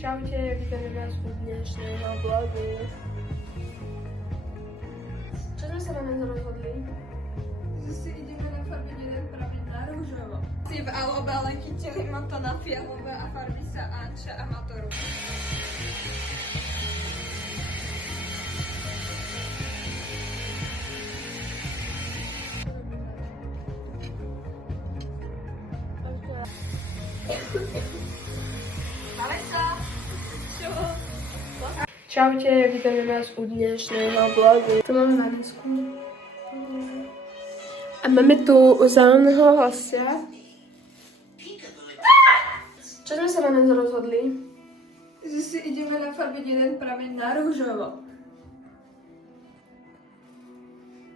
Čaute, vítam vás u dnešného vlogu. Čo sme sa dnes rozhodli? Že si ideme nafarbiť jeden prameň na rúžovo. Si v alobale chytili ma to na fialové a farbí sa Anča a Matoru. Čaute, vítam vás u dnešného vlogu. Tu máme na desku. A máme tu zeleného hostia. Čo sme sa dnes rozhodli? Že si ideme nafarbiť jeden prameň na rúžovo.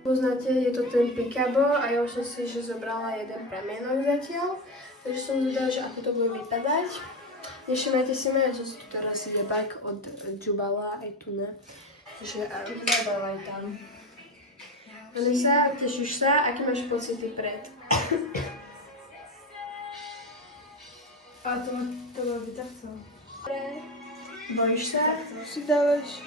Poznáte, je to ten Picabo a ja už som si že zobrala jeden pramienok zatiaľ. Takže som zvedala, že ako to bude vypadať. Nevšimajte si ma, ja som si tu teraz jebak od Džubala aj tu ne. Takže zadávaj tam. Melisa, tešíš sa? Aké máš pocity pred? A to má byť takto. Bojíš sa? Si dávaš.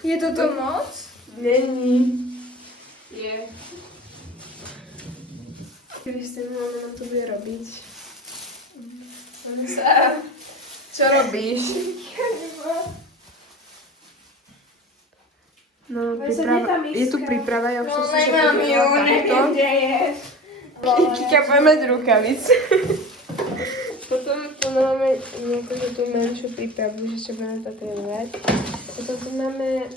Je toto moc? Není. Je. Kristina nám to bude robiť. Melisa, čo robíš? No, príprava, je tu príprava, ja už som si Nemám ju, neviem, kde je. Ťa budeme mať rukavic. Potom tu máme nejakú tú menšiu prípravu, že sa budeme to trénovať. Potom tu máme...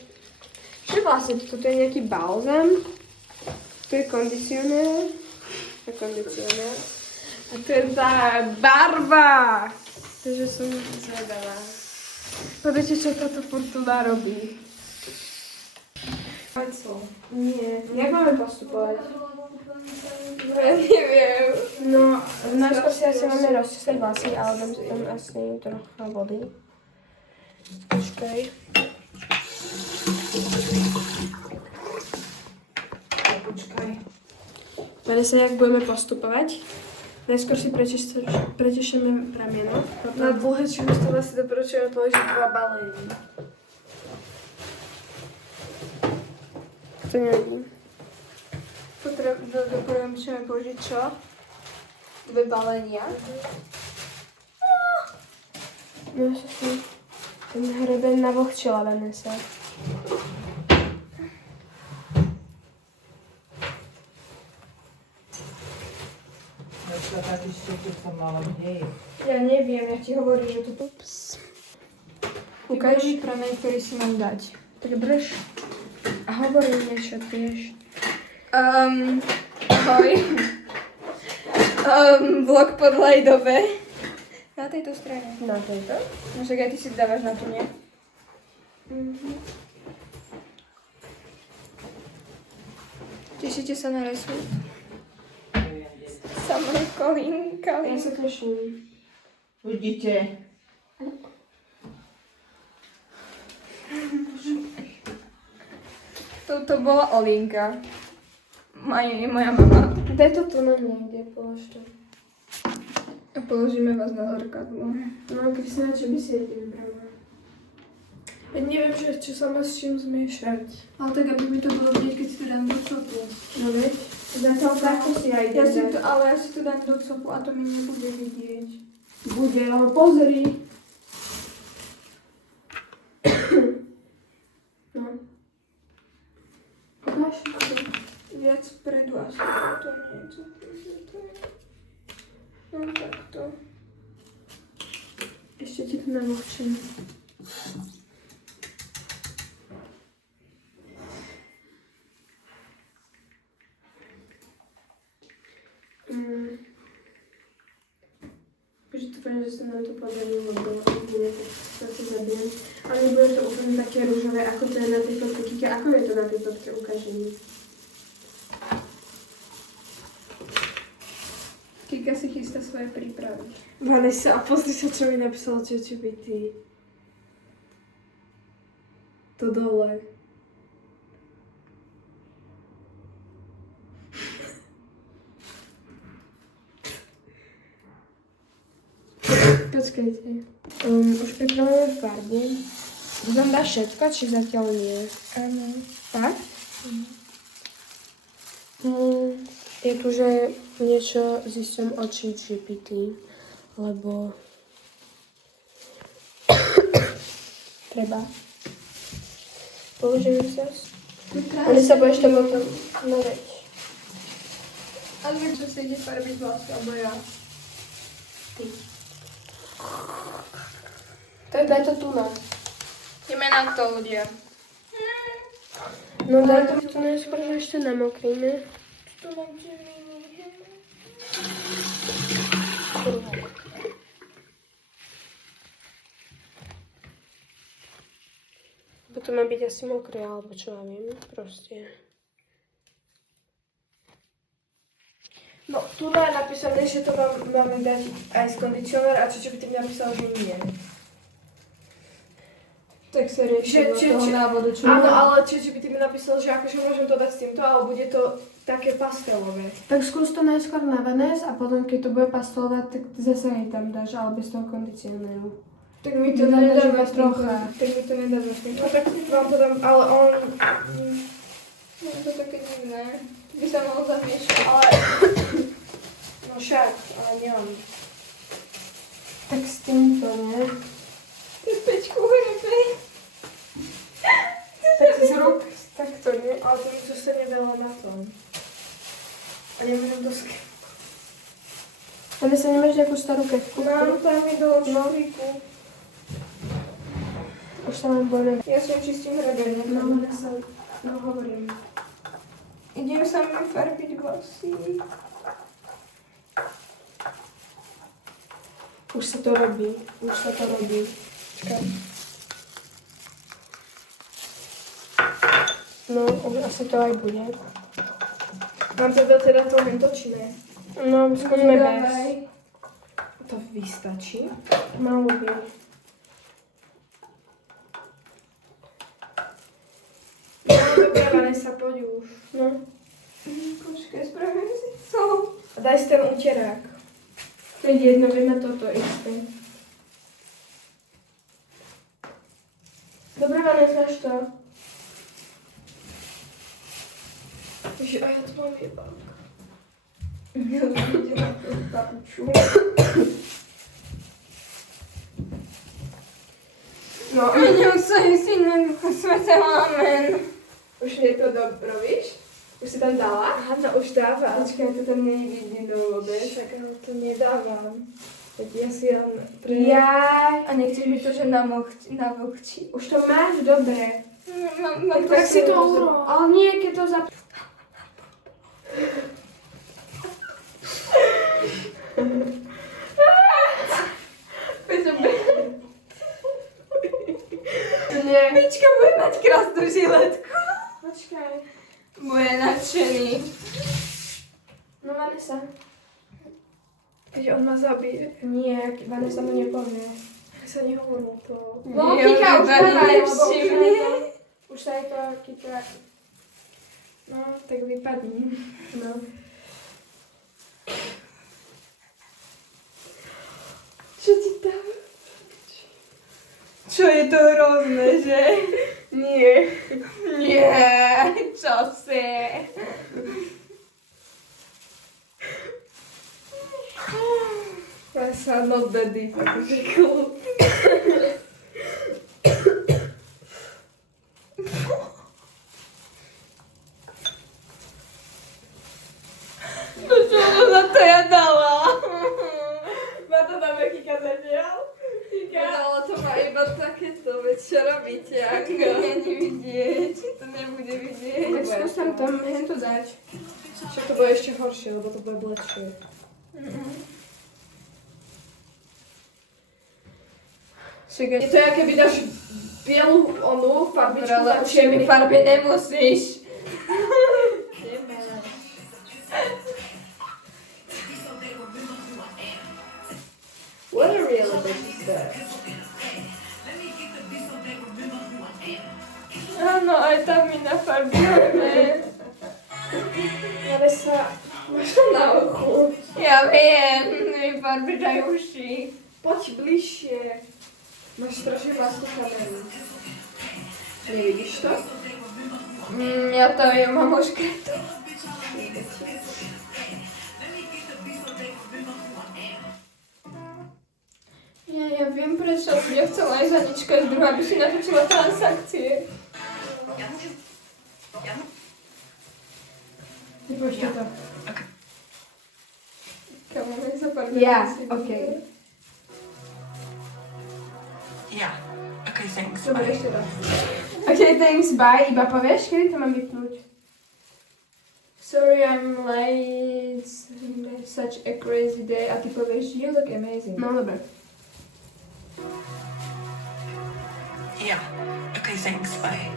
Čo vlastne? Toto je nejaký balzam. Tu je kondicionér. To je kondicionér. A to je tá barva. Takže som zvedavá. Poviete, čo táto fortuna robí? Nie. Jak máme postupovať? Ja neviem. No, najskôr si asi máme rozčesať vlasy, ale dám si tam asi trocha vody. Počkaj. Počkaj. Pane sa, jak budeme postupovať? Najskôr si prečešeme pramienok. Na dlhé činnosti si doporučujem položiť 2 balény. To nevidím. Doporučujeme použiť čo? 2 balenia. No, ten hreben navlhčila, Vanessa. Ja neviem, ja ti hovorím, že to... Ups. Ukáž prameň, ktorý si mám dať. Tak brž. A hovorím niečo tiež. Ahoj. Vlog podľa Idove. Na tejto strane. Na tejto? No však aj ty si dávaš na to, nie? Tešíte sa na resu? Sama Kolinka. Ja sa teším. Uvidíte. Toto bola Olinka. Moja mama. Daj to tu na niekde, polož to. A položíme vás na zrkadlo. No, Kristina, čo by si aj ty vybrala? Ja neviem, čo sa má s čím zmiešať. Ale tak, aby mi to bolo vidieť, keď si to dám do copu. No veď, zatiaľ takto si aj Ja ide. si to dám do copu a to mi nebude vidieť. Bude, ale pozri. No. Ukáž? Viac predu asi to niečo. No takto. Ešte ti to navlhčím. Že to poviem, že sa nám to podarilo, lebo úplne to sa zabijem. Ale nebude to úplne také rúžové, ako to je na tej fotke. Kika, ako je to na tej fotke? Ukáž mi. Kika si chystá svoje prípravy. Vanessa, a pozri sa, čo mi napísala ChatGPT. To dole. Počkajte. Už pripravujeme farbu. Budem dať všetko, či zatiaľ nie? Áno. Tak? Akože niečo zistím od ChatGPT, lebo treba. Použijeme sa. Ale sa budeš to potom naveď. Ale čo si ide farbiť vlasy, alebo ja? Ty. Tak daj to tu na. Ideme na to, ľudia. No daj to tu najskôr, že ešte namokríme. Potom má byť asi mokré, alebo čo ja viem, proste. No, tu je napísané, že to máme dať aj z kondicionér a čo by tým napísal, že nie. Tak sa rieši toho návodu, čo áno, ale či by tým napísal, že akože môžem to dať s týmto, ale bude to také pastelové. Tak skús to najskôr na Vaness a potom, keď to bude pastelové, tak zase aj tam dáš, ale bez toho kondicionéru. Tak mi to nedáva trocha. Tak mi to nedáva s tým. No tak vám to dám, ale on... Je to také divné. By sa mohol zamiešať. Ale... No však, ale nie on. Tak s týmto, nie? Ty pečku hojepej. Tak z rúk, takto, nie? Ale to mi zostane veľa na tom. A nemôžem to Ale sa nemáš nejakú starú kefku? Mám tam mi do šuríku. Už sa mám bolí. Ja som čistím hradenie. No hovorím. Idem sa mi farbiť vlasy. Už sa to robí. Čakaj. No, už asi to aj bude. Mám teda to hentočné. No, skúsme bez. To vystačí? Malo by. No, dobré, Vanessa, poď už. No. Počkaj, spravím si co? A daj si ten utierák. To je jedno, vieme toto isté. Dobre, Vanessa, až to. Ježi, a ja to mám jebánka. Ja idem na tú papuču. No, Ňou sa je synek, svete amen. už je to robíš? Už si tam dala? Aha, no už dáva. Počkaj, to tam nie je vidno vôbec, tak ale to nedávam. Tak ja si len... Jaj. A nechceš mi to, že navlhčí? Už to máš dobre. Mám Tak si to urob. Ale nie, keď to Nie. Pička bude mať krásnu žiletku. Počkaj. Bude nadšený. No Vanessa. Keď on ma zabije. Nie, Vanessa mu nepovie. Sa nehovorilo to. No, Kika, už dávaj, lebo už sa je to, Kika. No, tak vypadni. No. Čo ti tam? Čo je to hrozné, že? Nie. Nie, čo si? Vanessa, not that deep, akože cool. No čo to za to ja dala? Ma to tam Kika zatiaľ? Kika. Ale to má iba takéto, veď čo robíte, ako není vidieť, to nebude vidieť. Tak skús tam hento dať. Však to bude ešte horšie, lebo to bude bledšie. Je to, jak keby dáš bielú onu, farbičku, Ale už mi farby nemusíš. What a real bitch is that? Áno, aj tam mi nafarbujeme. Vanessa, máš to na uchu. Ja viem, mi farbiť aj uši. Poď bližšie. Máš strašne vlastnú kameru. Nevidíš to? Ja to viem, mám oškretú. Ja viem, prečo ľudia chcú aj za nička z druhá, aby si natočila transakcie. Nepočuť to. Kamu nezapadne. Ja, okej. Yeah. Okay, thanks. Dobre, Bye. ešte raz. Ok, thanks, bye. Iba povieš, kedy to mám vypnúť? Sorry, I'm late. Such a crazy day. A ty povieš, you look amazing. No, dobre. Yeah. Okay, thanks. Bye.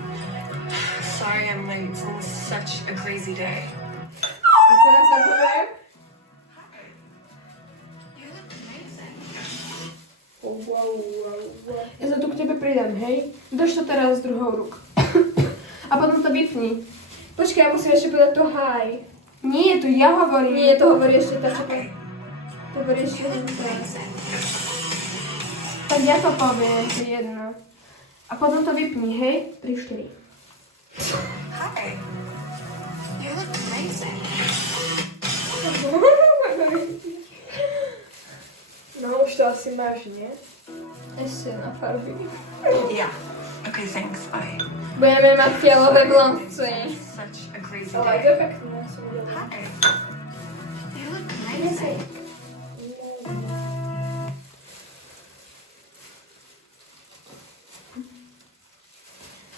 Sorry I'm late. It's been such a crazy day. A teraz sa poviem? Oh, wow. Ja sa tu k tebe pridám, hej? Drž to teraz z druhou ruk. A potom to vypni. Počkaj, ja musím ešte povedať to hi. Nie, to ja hovorím. Nie, to hovorí ešte tá, čo to... Hovorí ešte Tak ja to poviem, to je jedno. A potom to vypni, hej? 3, 4. Hi. You look amazing. No už to asi máš, nie? Ešte na farby. Yeah. Okay, thanks. Bye. Budeme mať fialové vlasy. Such a crazy Ale to day. je pekné, ja som videla. Hi. You look amazing.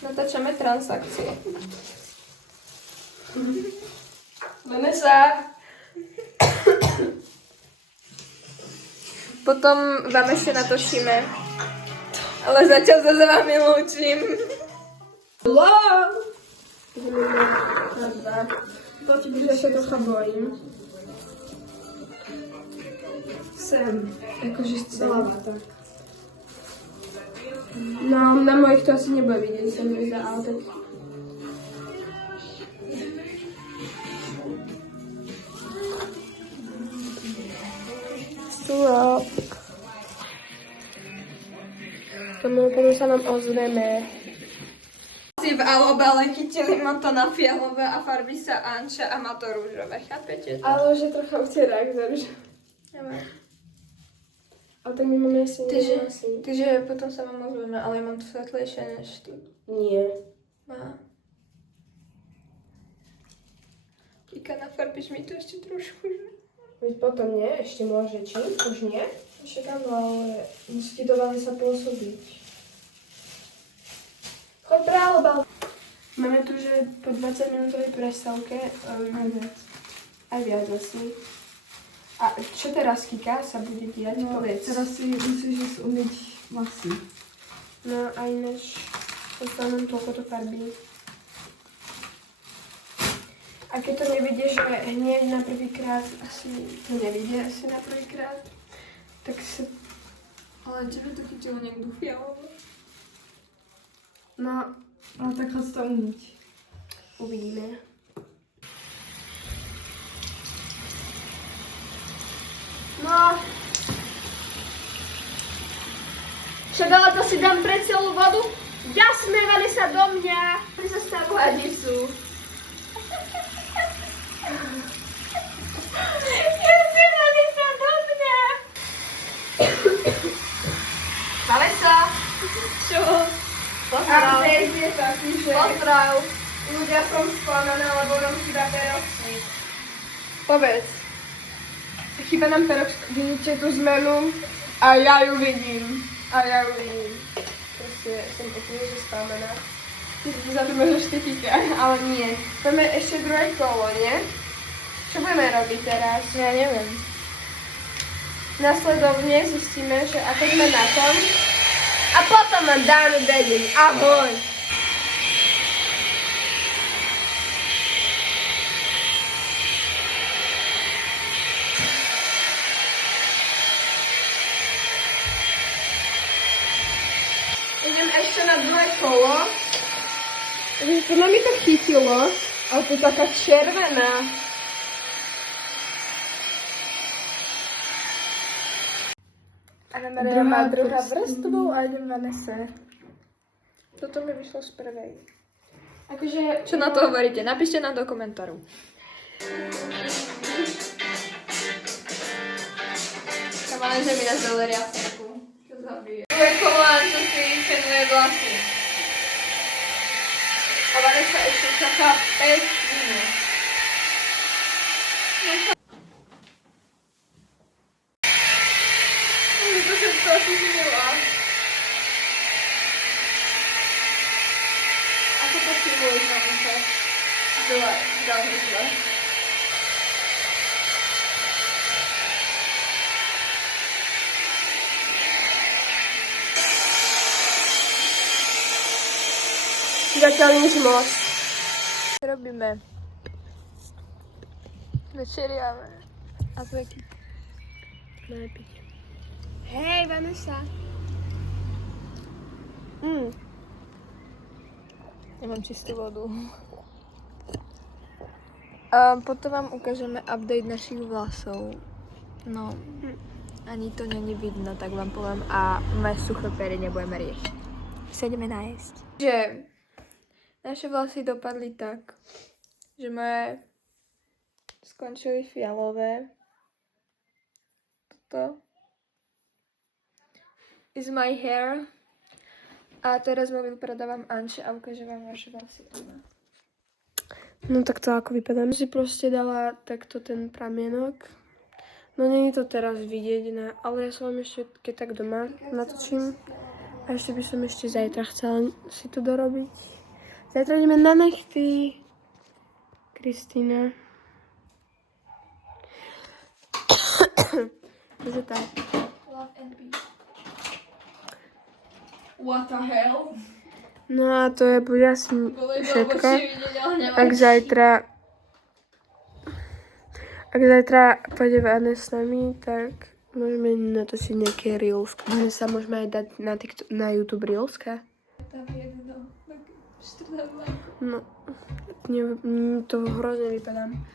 Natáčame transakcie. Vanessa! Potom vám ešte natočíme. Ale zatiaľ sa s vami lúčim. Hello! To ti bude, že sa trocha bojím. Sem. Akože celá tak. No, na mojich to asi nebude vidieť, sa mi zdá, ale tak... Stop. Tomu sa nám ozveme. Si v alobale chytili ma to na fialové a farby sa Anča a má to rúžové. Chápete to? Ale že trocha utierák, že... Neviem. Ale tak my máme asi Tyže potom sa vám ozveme, ale ja mám to svetlejšie než ty. Nie. Má. Kika, nafarbíš mi to ešte trošku, že? Veď potom nie, ešte môže, či? Už nie? Však áno, ale musí ti to sa pôsobiť. Choď pre alobal. Máme tu, že po 20 minútovej prestávke aj viac asi. A čo teraz, Kika, sa bude diať? No, Povedz. teraz si musíš umyť vlasy. No a ináč dostanem toľkoto farby. A keď to nevidíš, že hneď na prvýkrát, asi to nevidie asi na prvýkrát, tak sa... Ale tebe to chytilo niekto fialové. No, Ale tak chod to umyť. uvidíme. No. Však ale to si dám pre celú vodu. Zasmievali sa do mňa. Oni sa stavovali sú. Zasmievali sa do mňa. Vanessa. Čo? A dnes je taký, že Pozdrav. ľudia som sklamaná, lebo nám chýba peroxid. Povedz. Chýba nám peroxid. Vidíte tú zmenu? A ja ju vidím. Proste som úplne, že sklamaná. Ty si za to môžeš typika, ale nie. Máme ešte druhé kolo, nie? Čo budeme robiť teraz? Ja neviem. Nasledovne zistíme, že ako sme na tom. A potom vám dáme vedieť. Ahoj! Idem ešte na druhé kolo. To na mi to chytilo, ale to je taká červená. A nám Maria má druhá prstní. vrstvu a idem Vanese. Toto mi vyšlo z prvej. Akože... Čo na to hovoríte? Napíšte nám do komentáru. Kamarát, že mi nazvali riafku. Čo zabije. Tu je Kolán, čo si šenuje vlasy. A Vanessa ešte čaká 5 minút. To jsem trochu zmila. Ako potřebuješ na mě? Další dva. Zatiaľ nič moc. Robíme. Večeriame. A to je máme piť. Hej, Vanessa. Nemám čistú vodu. A potom vám Ukážeme update našich vlasov. No, ani to není vidno, tak vám poviem. A moje suché pery nebudeme riešiť. Sa ideme nájsť. Že naše vlasy dopadli tak, že moje skončili fialové. Toto is my hair. A teraz mobil predávam Anče a ukážem vám vaše vlasy. No tak to ako vypadá. Si proste dala takto ten pramienok. No nie je to teraz vidieť, ale ja som vám ešte, keď tak doma natočím. A ešte by som ešte zajtra chcela si to dorobiť. Zajtra ideme na nechty. Kristína. Takže tak. Love and peace. What the hell? No a to je bude asi všetko. Ak zajtra pôjde Vanessa s nami, tak môžeme natočiť nejaké reelska. Vanessa môžeme aj dať na YouTube reelska. Tam jedno. No, to hrozne vypadám.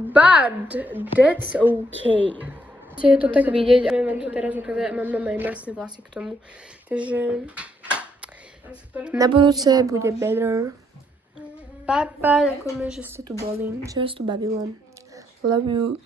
But that's okay. Je to tak vidieť, a vám to teraz ukázať, mám aj masné vlasy k tomu. Takže na budúce bude better. Papa, ďakujeme, že ste tu boli, že vás tu bavilo. Love you.